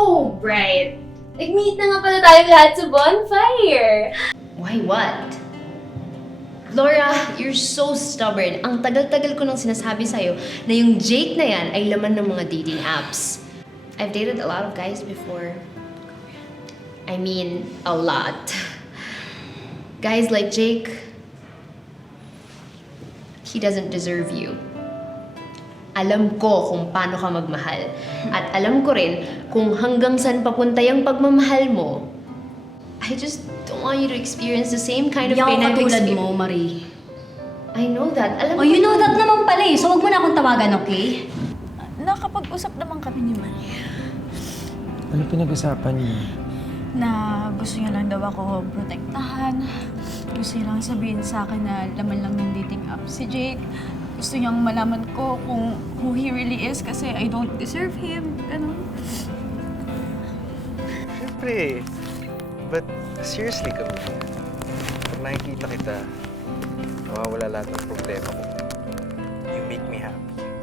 Oh, right. Nag-meet na nga pala tayong lahat sa bonfire. Why, what? Laura, you're so stubborn. Ang tagal-tagal ko nang sinasabi sa'yo na yung Jake na yan ay laman ng mga dating apps. I've dated a lot of guys before. I mean, a lot. Guys like Jake, he doesn't deserve you. Alam ko kung paano ka magmahal. At alam ko rin kung hanggang saan papunta yung pagmamahal mo. I just don't want you to experience the same kind of pain I've katulad experienced. mo, Marie. I know that. Alam Oh, you know that naman pala eh. So, wag mo na akong tawagan, okay? Nakapag-usap naman kami ni Marie Ano pinag-usapan niyo? na gusto niya lang daw ako protektahan. Gusto niya lang sabihin sa akin na laman lang ng dating app si Jake. Gusto niyang malaman ko kung who he really is kasi I don't deserve him. Ganun. Siyempre. But seriously, Camila, pag nakikita kita, nawawala lahat ng problema mo. You make me happy.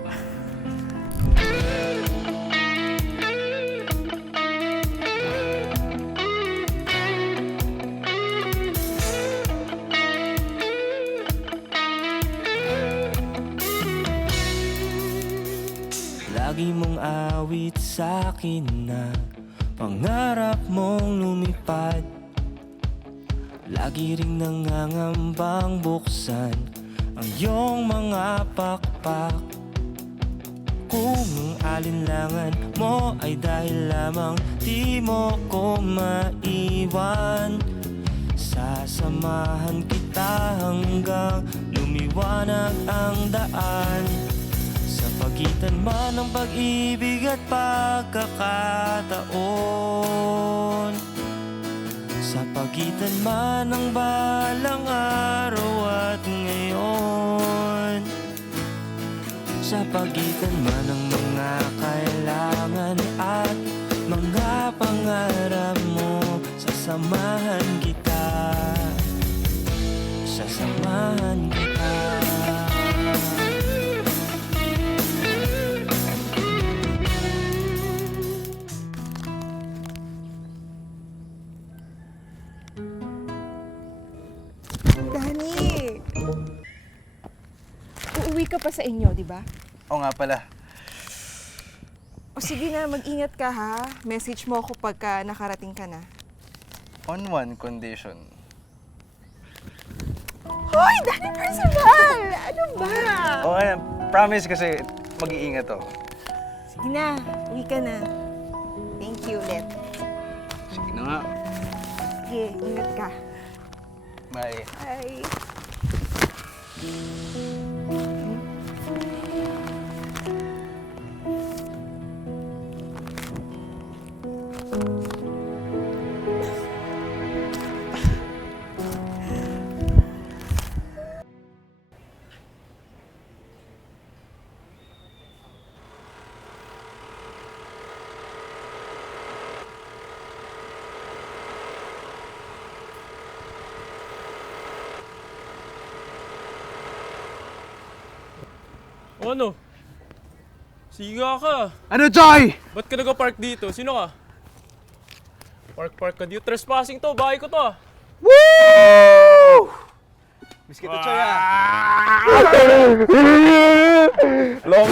Lagi mong awit sa'kin na pangarap mong lumipad. Lagi ring nangangambang buksan ang iyong mga pakpak. Kung ang alinlangan mo ay dahil lamang di mo ko maiwan, sasamahan kita hanggang lumiwanag ang daan. Sa pagitan man ng pag-ibig at pagkakataon, sa pagitan man ng balang araw at ngayon, sa pagitan man ng mga kailangan at mga pangarap mo, sasamahan kita, sasamahan kita. Dani! Uuwi ka pa sa inyo, di ba? Oo nga pala. O sige na, mag-ingat ka ha. Message mo ako pagka nakarating ka na. On one condition. Hoy! Dani personal! Ano ba? Oo nga, promise kasi mag-iingat ako. Sige na, uwi ka na. Thank you ulit. Sige na nga. Sige, ingat ka. Bye. Bye! O ano? Siga ka. Ano, Joy? Ba't ka nag-park dito? Sino ka? Park ka dito. Trespassing to. Bahay ko to ah. Woo! Miss kita, Joy, ah. Long.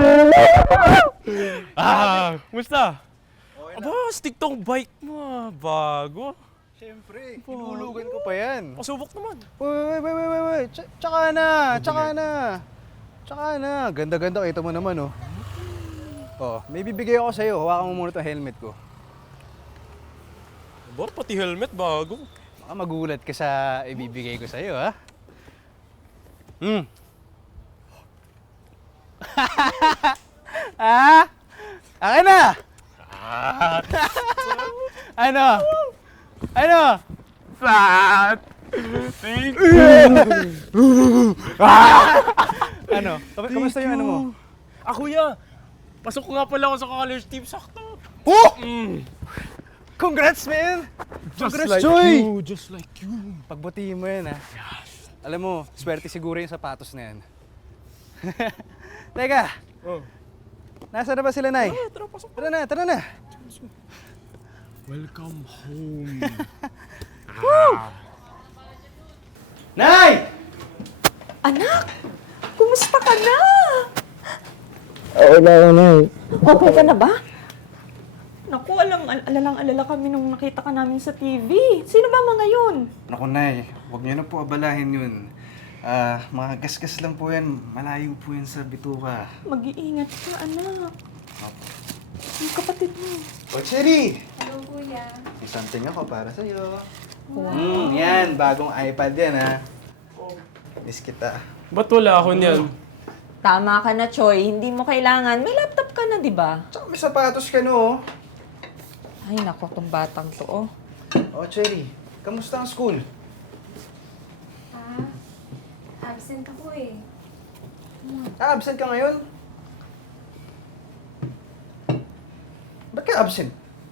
Musta? Aba, stick tong bike mo ah. Bago. Siyempre, hinulugan ko pa yan. Pasubok naman. Wait. Tsaka na. Ganda-ganda, kita mo naman, oh. Oh, may bibigay ako sa'yo. Hawakan mo muna itong helmet ko. Aba, pati helmet. Bago. Baka magulat ka sa ibibigay ko sa'yo, ha? Ah? Akin na! Ano? Fat! Thank Ano? Kamusta yung ano mo? Kuya! Pasok ko nga pala ako sa college team. Sakto. Oh! Congrats, man! Congrats, Joy! Just like you. Pagbutihin mo yan, ha? Alam mo, swerte siguro yung sapatos na yan. Teka! Oh. Nasaan na ba sila, Nay? Tara, pasok. Tara na! Welcome home. Nay! Anak! Kumusta ka na? Wala ka na eh. Okay ka na ba? Naku, alalang-alala kami nung nakita ka namin sa TV. Sino ba mga yun? Naku, Nay. Huwag niyo na po abalahin yun. Mga gasgas lang po yan. Malayo po yan sa bituka. Mag-iingat ka, anak. Yung kapatid mo. O, Cherry! Hello, kuya. May something ako para sa'yo. Wow. Yan. Bagong iPad yan, ha? Miss kita. Ba't wala ako niyan? Tama ka na, Choy. Hindi mo kailangan. May laptop ka na, di ba? Tsaka may sapatos ka, no? Ay, naku, tong batang to, oh. O, Cherry. Kamusta ang school? Absent ako eh. Absent ka ngayon? Ba't ka absent?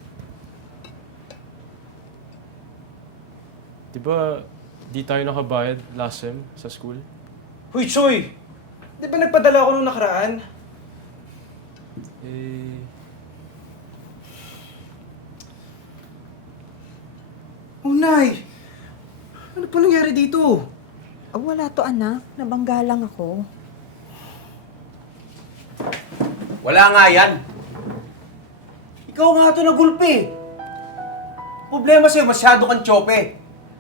Di ba, di tayo nakabayad last sem sa school? Huy, Choy! Di ba nagpadala ako nung nakaraan? Eh, Oh, Nay! Ano po nangyari dito? Wala to, anak. Nabangga lang ako. Wala nga yan. Ikaw nga ito nagulpi. Problema sa'yo, masyado kang tsope.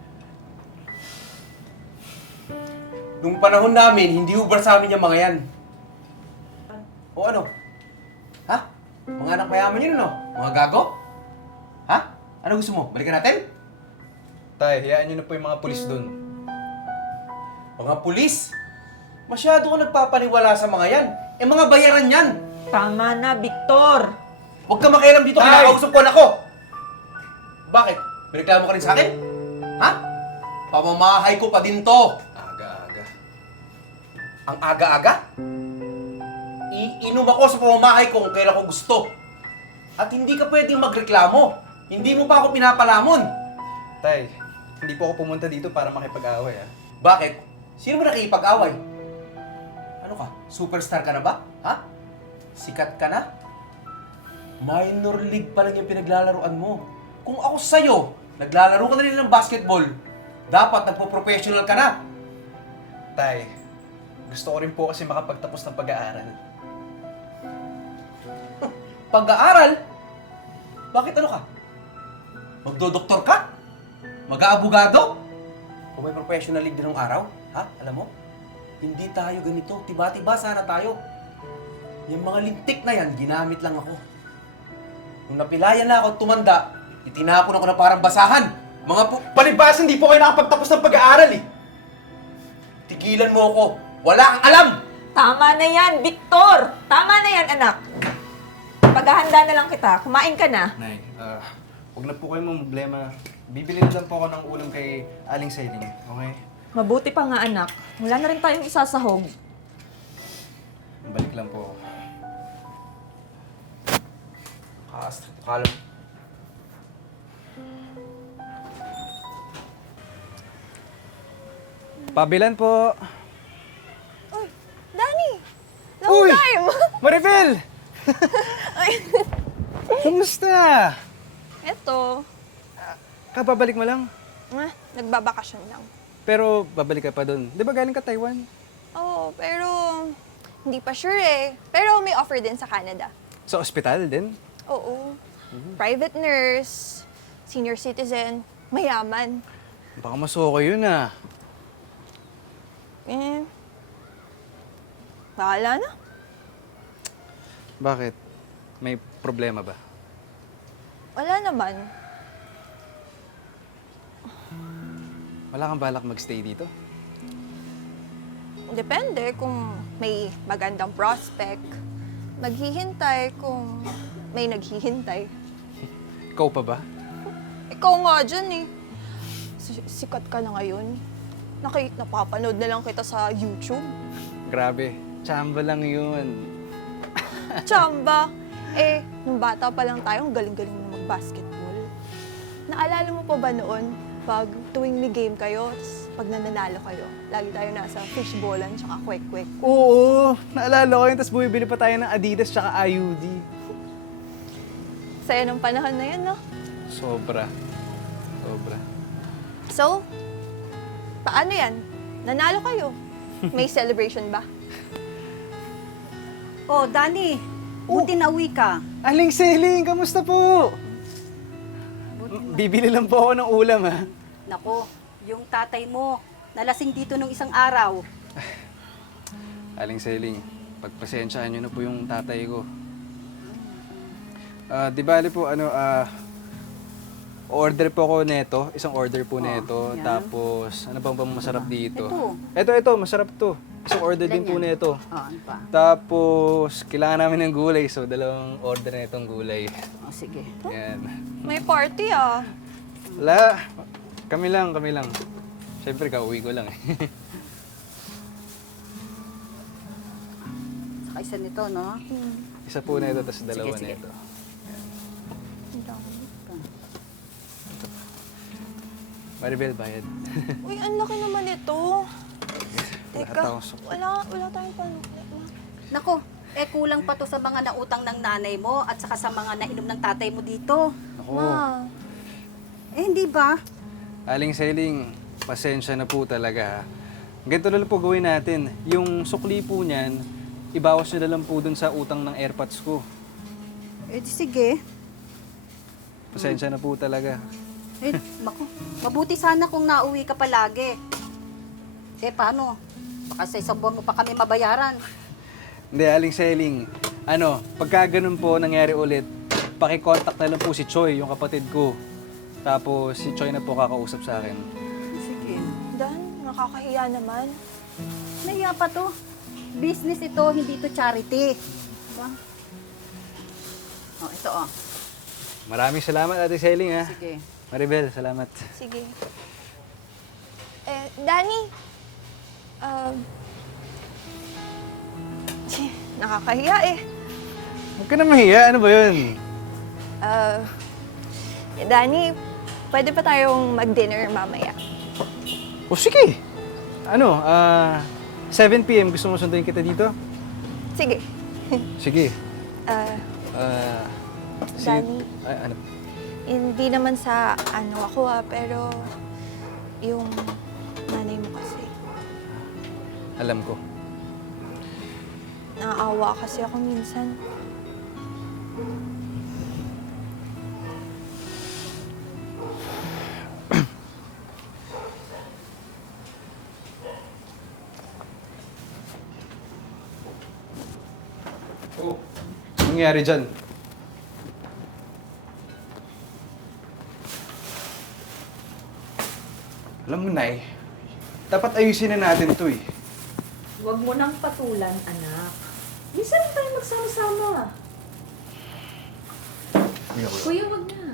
Nung panahon namin, hindi ubar sa amin yung mga yan. O ano? Ha? Mga anak mayaman yun, ano? Mga gago? Ha? Ano gusto mo? Balikan natin? Tay, hayaan niyo na po yung mga pulis doon. Mga pulis? Masyado ka nagpapaniwala sa mga yan. Eh, mga bayaran yan. Tama na, Victor! Huwag ka makialam dito, kinakausap ko anak ko. Bakit? May reklamo ka rin sa akin? Ha? Pamamahay ko pa din to. Aga-aga. Ang aga-aga? Iinom ako sa pamamahay ko kung kailan ko gusto. At hindi ka pwedeng magreklamo. Hindi mo pa ako pinapalamon. Tay, hindi po ako pumunta dito para makipag-away, ha? Bakit? Sino ba nakikipag-away? Ano ka? Superstar ka na ba? Ha? Sikat ka na? Minor league pa lang yung pinaglalaroan mo. Kung ako sa'yo, naglalaro ka na rin ng basketball, dapat nagpo-professional ka na. Tay, gusto ko rin po kasi makapagtapos ng pag-aaral. Pag-aaral? Bakit ano ka? Magdodoktor ka? Mag-aabogado? O may professional league din ng araw? Ha? Alam mo? Hindi tayo ganito. Tiba-tiba sana tayo. Yung mga lintik na yan, ginamit lang ako. Nung napilayan na ako at tumanda, itinapon ako na parang basahan. Palibas, hindi po kayo nakapagtapos ng pag-aaral, eh! Tigilan mo ako. Wala kang alam! Tama na yan, Victor! Tama na yan, anak. Paghahanda na lang kita. Kumain ka na. Nay, huwag na po kayong problema. Bibili na lang po ako ng ulam kay Aling Sailing, okay? Mabuti pa nga, anak. Wala na rin tayong isasahog. Balik lang po. Kalam. Pabilan po! Danny! Uy! Maribel! Kumusta? Eto, Kapabalik mo lang. nagbabakasyon lang. Pero babalik ka pa doon. Di ba galing ka Taiwan? Oo, pero hindi pa sure eh. Pero may offer din sa Canada. Sa ospital din? Oo. Private nurse, senior citizen, mayaman. Baka masuko yun, ah. Eh, bahala na. Bakit? May problema ba? Wala naman. Wala kang balak magstay dito? Depende kung may magandang prospect. Maghihintay kung may naghihintay. Ikaw pa ba? Ikaw nga dyan eh. Sikat ka na ngayon. Napapanood na lang kita sa YouTube. Grabe. Chamba lang yun. Chamba! Eh, nung bata pa lang tayo, ang galing-galing mo mag-basketball. Naalala mo pa ba noon, pag tuwing may game kayo, pag nananalo kayo, lagi tayo nasa fishballan tsaka kwek-kwek. Oo! Naalala ko yun, tapos bumibili pa tayo ng Adidas tsaka IUD. Saya ng panahon na yan, no? Sobra. So, paano yan? Nanalo kayo. May celebration ba? Oh, Danny, buti na uwi ka. Aling Seling, kamusta po? Bibili lang po ako ng ulam, ha? Nako, yung tatay mo, nalasing dito nung isang araw. Aling Seling, pagpasensyahan niyo na po yung tatay ko. Di bali po, order po ako neto, isang order po neto, yan. tapos ano bang masarap dito? Ito. Ito, masarap to. Isang order din po Ganyan. neto. Ano pa? Tapos, kailangan namin ng gulay, so dalawang order na itong gulay. Oh, sige. Yan. May party ah. Wala, kami lang. Siyempre, kauwi ko lang eh. Saka isa nito, no? Isa po na ito, tapos dalawa Sige. na ito. Maribel, bayad. Uy, ang laki naman ito. Teka, wala tayong pan... Nako, kulang pa to sa mga nautang ng nanay mo at saka sa mga nainom ng tatay mo dito. Ako, Ma, Hindi ba? Aling Seling, pasensya na po talaga. Ganito na lang po gawin natin. Yung sukli po niyan, ibawas nyo na lang po dun sa utang ng airpods ko. Sige. Pasensya na po talaga. Naku, mabuti sana kung nauwi ka palagi. Paano? Baka sa isang buwan mo pa kami mabayaran. Hindi, Aling Seling. Pagka ganun po nangyari ulit, pakicontact na lang po si Choi, yung kapatid ko. Tapos si Choi na po kakausap sa akin. Sige. Dan, nakakahiya naman. Nahiya pa to. Business ito, hindi to charity. Diba? Oh, ito oh. Maraming salamat, Ate Seling, ha? Sige. Maribel, salamat. Sige. Danny, nakakahiya eh. Huwag ka na mahiya. Ano ba yun? Danny, pwede pa tayong mag-dinner mamaya? O sige. 7 p.m. Gusto mo sunduin kita dito? Sige. Sige. Danny, Ano? hindi naman sa ako pero yung nanay mo kasi. Alam ko. Naaawa kasi ako minsan. Oh. Anong nangyari dyan? Alam mo, Nay, dapat ayusin na natin to eh. Huwag mo nang patulan, anak. Minsan rin tayo magsama-sama. Kuya, wag na.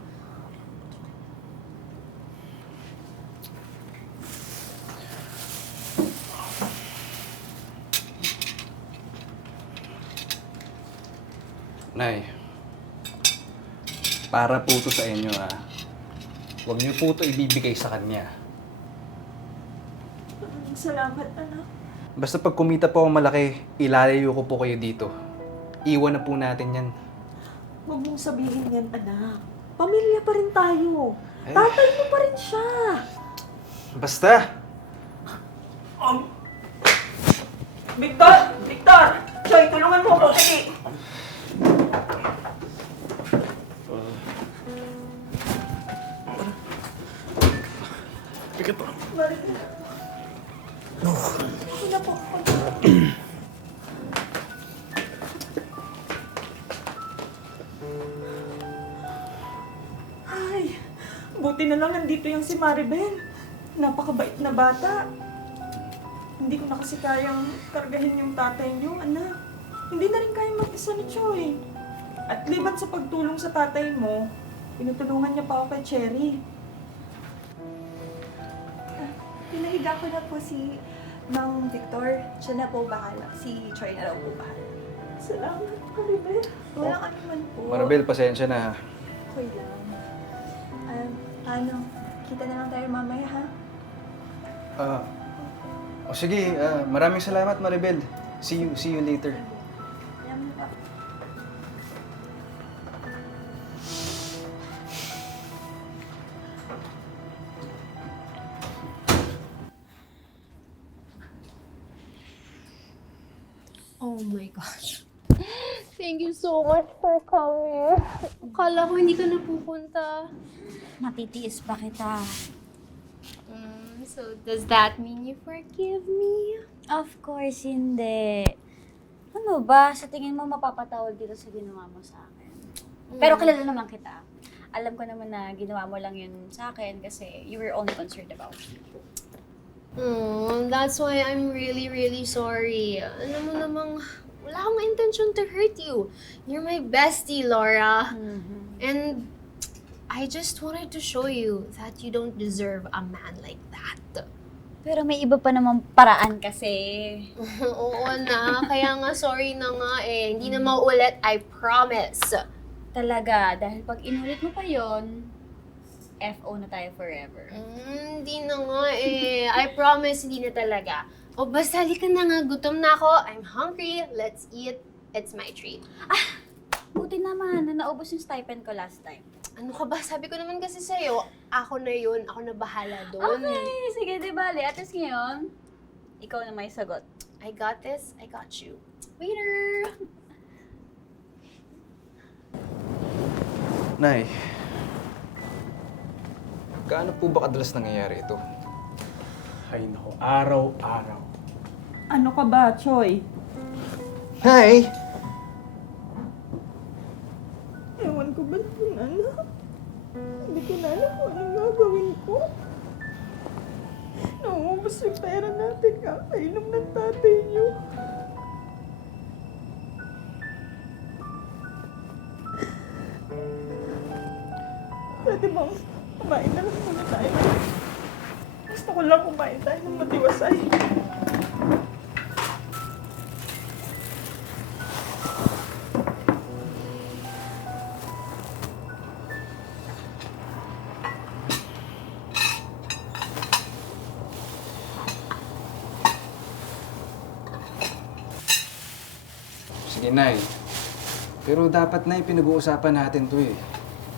Nay, para po to sa inyo, ha. Huwag niyo po to ibibigay sa kanya. Salamat, anak. Basta pag kumita po ako malaki, ilalayo ko po kayo dito. Iwan na po natin yan. Huwag mong sabihin yan, anak. Pamilya pa rin tayo. Eh. Tatay mo pa rin siya. Basta! Victor! Victor! Joy, tulungan mo ako. Sige. Ay, buti na lang nandito yung si Maribel. Napakabait na bata. Hindi ko na kasi kayang kargahin yung tatay niyo, anak. Hindi na rin kayang mag-isa ni Choy. At libat sa pagtulong sa tatay mo, pinutulungan niya pa ako kay Cherry. Pinahiga ko na po si Mang Victor. Siya na po bahala. Si Troy na raw po bahala. Salamat, Maribel. Walang ano man po. Maribel, pasensya na, ha. Okay lang. Paano? Kita na lang tayo mamaya, ha? Sige, maraming salamat, Maribel. See you later. Alam mo pa. Oh my gosh. Thank you so much for coming. Akala ko hindi ka napupunta. Matitiis pa kita. So does that mean you forgive me? Of course, hindi. Ano ba? Sa tingin mo mapapatawad dito sa ginawa mo sa akin? Pero kilala naman kita. Alam ko naman na ginawa mo lang yun sa akin kasi you were only concerned about me. That's why I'm really, really sorry. Alam mo namang, wala akong intention to hurt you. You're my bestie, Laura. And I just wanted to show you that you don't deserve a man like that. Pero may iba pa namang paraan kasi. Oo na, kaya nga sorry na nga eh. Hindi na maulit, I promise. Talaga, dahil pag inulit mo pa yon, FO na tayo forever. Hindi na nga eh. I promise, hindi na talaga. O basta, halika na nga. Gutom na ako. I'm hungry. Let's eat. It's my treat. Buti naman na naubos yung stipend ko last time. Ano ka ba? Sabi ko naman kasi sa'yo, ako na yun. Ako na bahala doon. Okay, sige, di bale. At least ngayon, ikaw na may sagot. I got this. I got you. Waiter! Nay, gaano po ba kadalas nangyayari ito? Ay nako, araw-araw. Ano ka ba, Choy? Nay! Ewan ko ba yung anak? Hindi ko na alam kung anong gagawin ko. Nauubos yung pera natin kakainom ng tatay niyo. Pwede bang kumain na lang muna tayo? Gusto ko lang kumain tayo ng matiwasay. Sige, Nay. Pero dapat, Nay, pinag-uusapan natin to eh.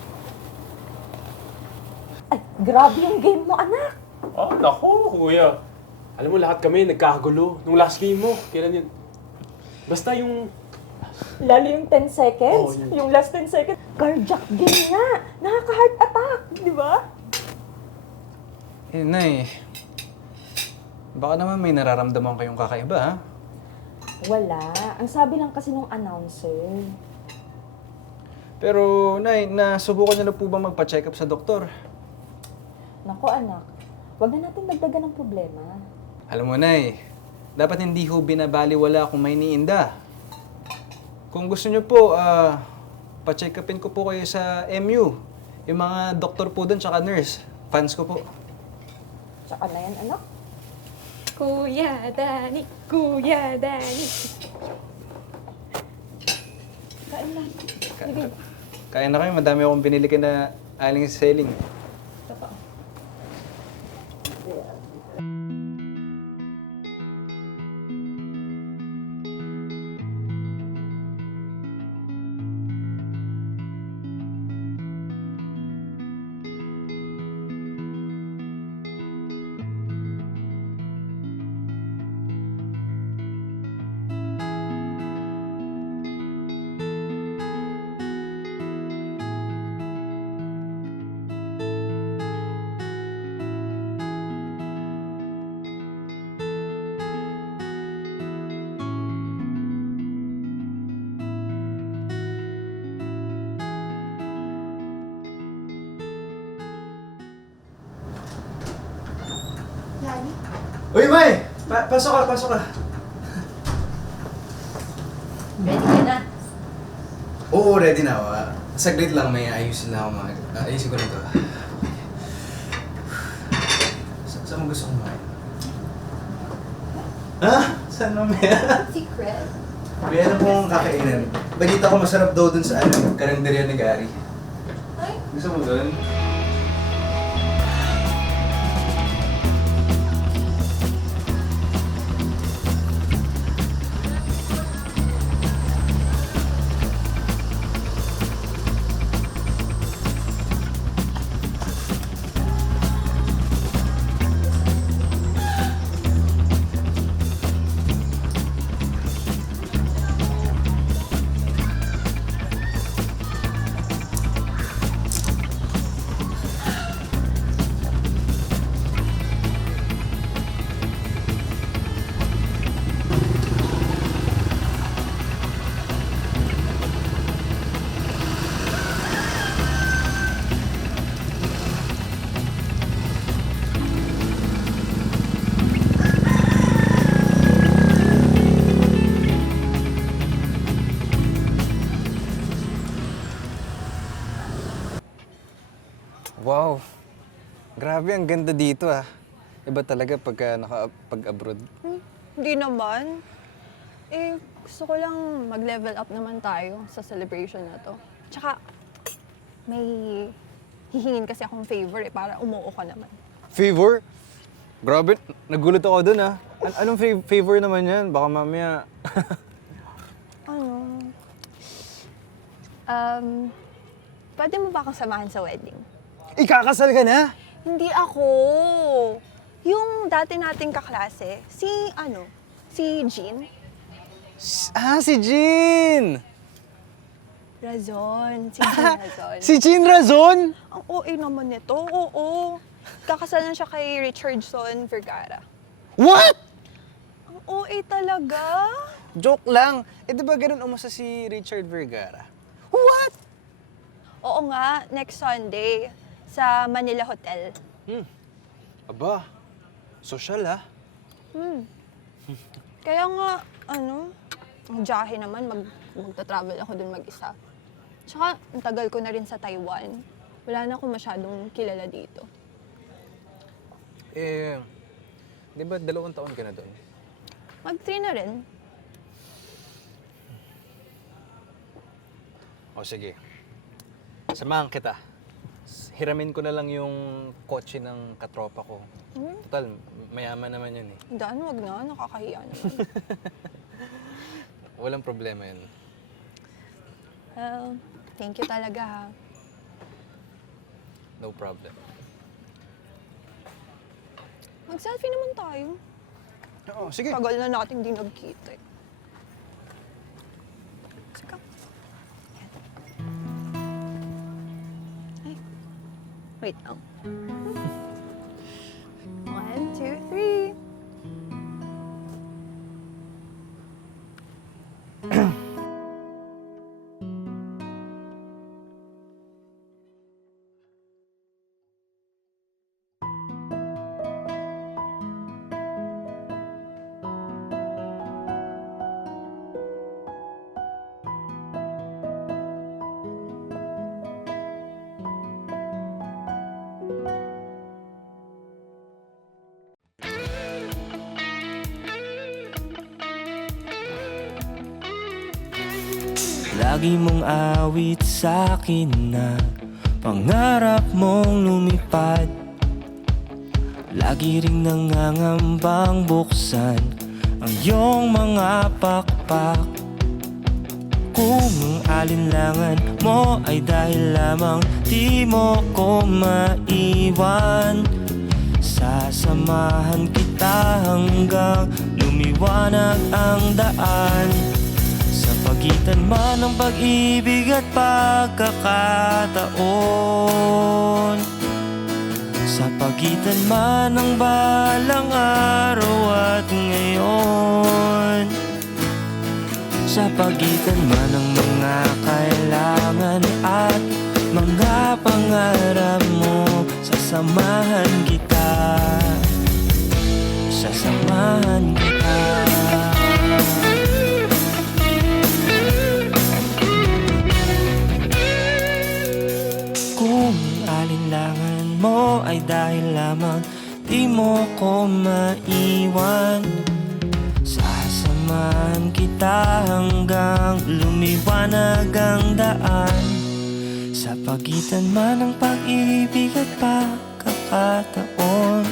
Ay, grabe yung game mo, anak! Oh, nako, kuya. Alam mo, lahat kami nagkagulo. Nung last game mo, kailan yun? Basta yung... Lalo yung 10 seconds, Oo, yun. yung last 10 seconds, carjack game nga! Nakaka-heart attack, di ba? Eh, Nay. Baka naman may nararamdaman kayong kakaiba, ha? Wala. Ang sabi lang kasi nung announcer. Pero, Nay, nasubukan niyo na po ba magpa-check up sa doktor? Nako anak, wag na natin dagdagan ng problema. Alam mo, Nay, dapat hindi ho binabaliwala kung may niinda. Kung gusto niyo po, pa-check upin ko po kayo sa MU. Yung mga doktor po doon, tsaka nurse. Fans ko po. Tsaka na yan, anak. Kuya Dani! Kuya Dani! Kain na. Kaya na kayo, madami akong binili ka na aling selling. Uy, May! Pasok ka, pasok ka. Ready ka na? Oo, ready na ako. Saglit lang, may ayusin lang ako. Ayusin ko na ito. Saan mo gusto kumain? Ha? Saan mamaya? Secret. May ano pong kakainin. Balita ko masarap daw dun sa karinderya ni Gary. Ay, Gusto mo dun? Wow. Grabe, ang ganda dito ah. Iba talaga pagka nakapag-abroad. Hindi naman. Gusto ko lang mag-level up naman tayo sa celebration na to. Tsaka, may hihingin kasi akong favor para umuo ka naman. Favor? Grabe, nagulat ako dun ah. Anong favor naman yan? Baka mamaya... Pwede mo ba akong samahan sa wedding? Ikakasal ka na? Hindi ako. Yung dati nating kaklase, si Jean. Si Jean! Razon. Si Jean Razon. Si Jean Razon? Ang OA naman nito. Oo. Kakasal na siya kay Richardson Vergara. What? Ang OA talaga. Joke lang. Di ba ganun umasa si Richard Vergara? What? Oo nga, next Sunday sa Manila Hotel. Aba, social ah. Kaya nga, ang jahe naman, magta-travel ako dun mag-isa. Tsaka, ang tagal ko na rin sa Taiwan. Wala na akong masyadong kilala dito. Di ba 2 taon ka na doon? Mag-3 na rin. O sige, samahan kita. Hiramin ko na lang yung kotse ng katropa ko. Total, mayaman naman yun eh. Daan, wag na. Nakakahiya naman. Walang problema yun. Well, thank you talaga ha. No problem. Mag-selfie naman tayo. Oo, sige. Tagal na natin di nagkita eh. Sige. Ay. Wait lang. 1, 2, 3. Lagi mong awit sa'kin na pangarap mong lumipad. Lagi ring nangangambang buksan ang iyong mga pakpak. Kung ang alinlangan mo ay dahil lamang di mo ko maiwan, sasamahan kita hanggang lumiwanag ang daan. Sa pagitan man ng pag-ibig at pagkakataon, sa pagitan man ng balang araw at ngayon, sa pagitan man ng mga kailangan at mga pangarap mo, sasamahan kita, sasamahan kita. Kung alinlangan mo ay dahil lamang di mo ko maiwan, sasamahan kita hanggang lumiwanag ang daan. Sa pagitan man ng pag-ibig at pagkakataon,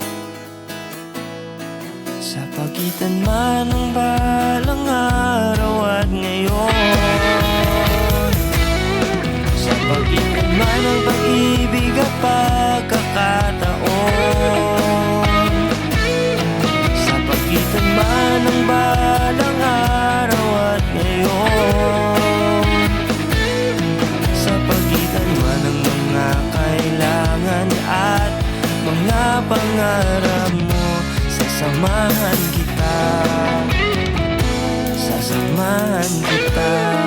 sa pagitan man ng balang araw at ngayon, sa pagitan man ng pag-ibig at pagkakataon, sa pagitan man ng balang araw at ngayon, sa pagitan man ng mga kailangan at mga pangarap mo, sasamahan kita, sasamahan kita.